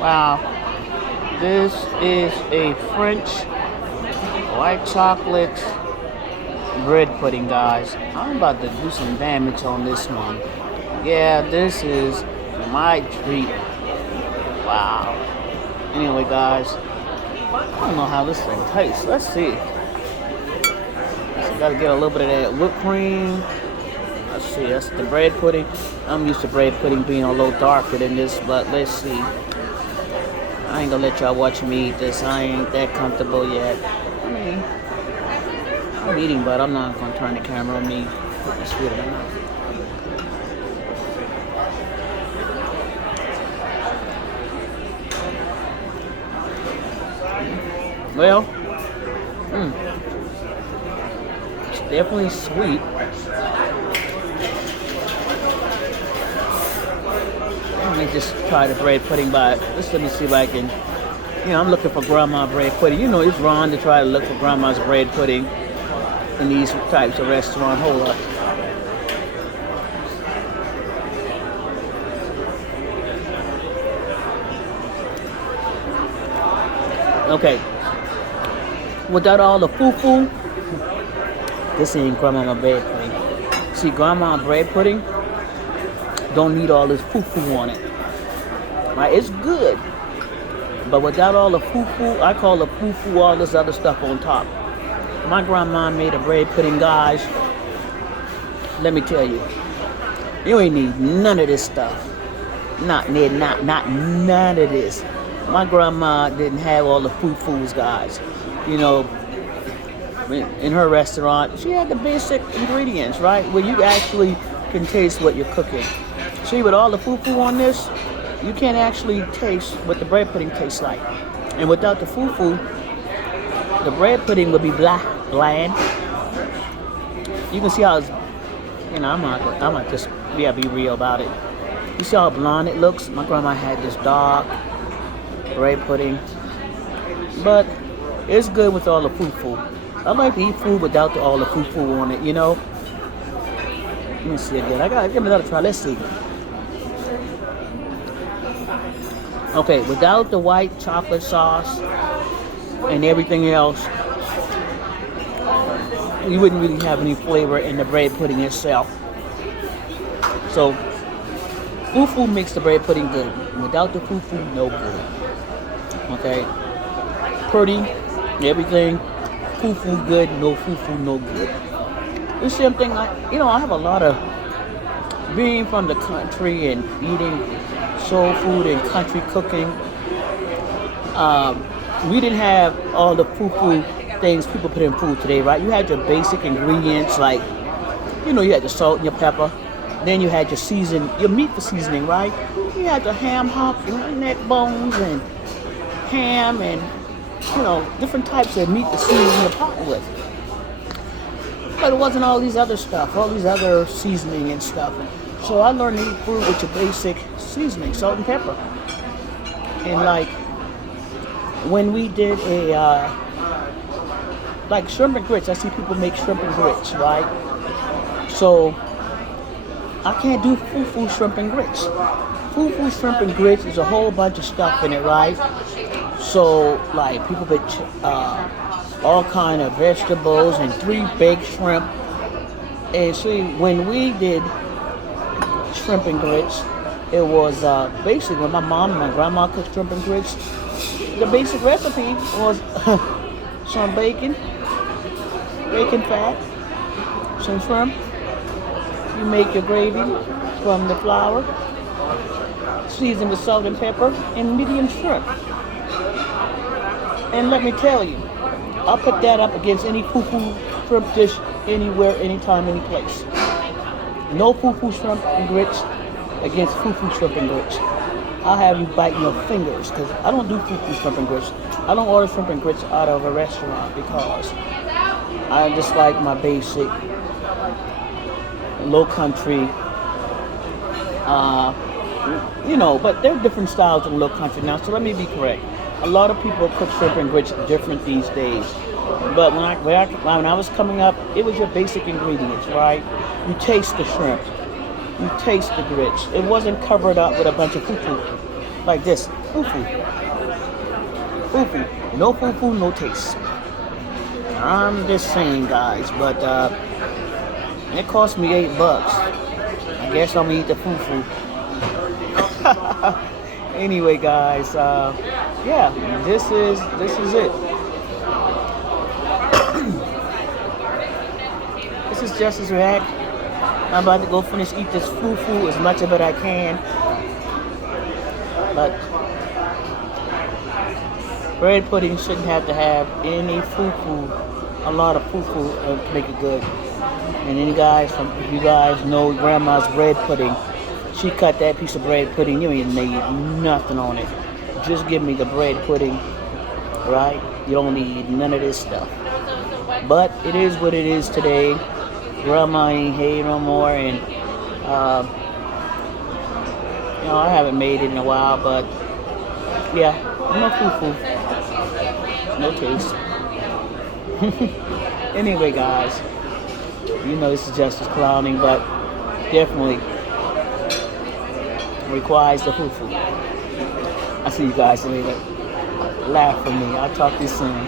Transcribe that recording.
Wow. This is a French white chocolate bread pudding, guys. I'm about to do some damage on this one. Yeah, this is my treat. Wow. Anyway, guys, I don't know how this thing tastes. Let's see. So gotta get a little bit of that whipped cream. Let's see, that's the bread pudding. I'm used to bread pudding being a little darker than this, but let's see. I ain't gonna let y'all watch me eat this. I ain't that comfortable yet. I mean, I'm eating, but I'm not gonna turn the camera on me. Put this food in my mouth. Well, it's definitely sweet. Let me just try the bread pudding, but just let me see if I can. I'm looking for grandma bread pudding. It's wrong to try to look for grandma's bread pudding in these types of restaurants. Hold up. Okay. Without all the fufu, this ain't grandma bread pudding. See, grandma bread pudding don't need all this fufu on it. Right? It's good. But without all the fufu, I call the fufu all this other stuff on top. My grandma made a bread pudding, guys. Let me tell you. You ain't need none of this stuff. Not none of this. My grandma didn't have all the fufus, guys. In her restaurant, she had the basic ingredients, right? Where you actually can taste what you're cooking. See, with all the fufu on this, you can't actually taste what the bread pudding tastes like. And without the fufu, the bread pudding would be bland. You can see how it's, I'm not just be real about it. You see how blonde it looks? My grandma had this dark bread pudding. But it's good with all the fufu. I like to eat food without all the fufu on it, Let me see again. I gotta give it another try. Let's see. Okay, without the white chocolate sauce and everything else, you wouldn't really have any flavor in the bread pudding itself. So, fufu makes the bread pudding good. Without the fufu, no good. Okay? Pretty, everything. Fufu good, no fufu, no good. The same thing, I have a lot of, being from the country and eating soul food and country cooking, we didn't have all the fufu things people put in food today, right? You had your basic ingredients like, you had your salt and your pepper. Then you had your meat for seasoning, right? You had your ham hocks and neck bones and ham and, different types of meat to season your pot with. But it wasn't all these other stuff, all these other seasoning and stuff. So I learned to eat food with your basic seasoning, salt and pepper. And like, when we did like shrimp and grits, I see people make shrimp and grits, right? So I can't do fufu shrimp and grits. Fufu shrimp and grits is a whole bunch of stuff in it, right? So like people put all kind of vegetables and 3 baked shrimp. And see, when we did shrimp and grits, it was basically when my grandma cooked shrimp and grits, the basic recipe was some bacon fat, some shrimp. You make your gravy from the flour, season with salt and pepper, and medium shrimp. And let me tell you, I'll put that up against any fufu shrimp dish anywhere, anytime, any place. No fufu shrimp and grits against fufu shrimp and grits. I'll have you biting your fingers because I don't do fufu shrimp and grits. I don't order shrimp and grits out of a restaurant because I just like my basic low country, but there are different styles in low country now, so let me be correct. A lot of people cook shrimp and grits different these days. But when I was coming up, it was your basic ingredients, right? You taste the shrimp. You taste the grits. It wasn't covered up with a bunch of fufu. Like this. Fufu. Fufu. No fufu, no taste. I'm just saying, guys, but it cost me $8. I guess I'm gonna eat the fufu. Anyway, guys, yeah, this is it. This is Justice React. I'm about to go finish eat this fufu as much of it I can. But bread pudding shouldn't have to have any fufu, a lot of fufu to make it good. And then if you guys know grandma's bread pudding, she cut that piece of bread pudding, you ain't need nothing on it. Just give me the bread pudding, right? You don't need none of this stuff. But it is what it is today. Grandma ain't here no more, and I haven't made it in a while, but yeah, no fufu, no taste. Anyway, guys, this is Justice Clowning, but definitely requires the fufu. I'll see you guys later. Laugh for me. I'll talk to you soon.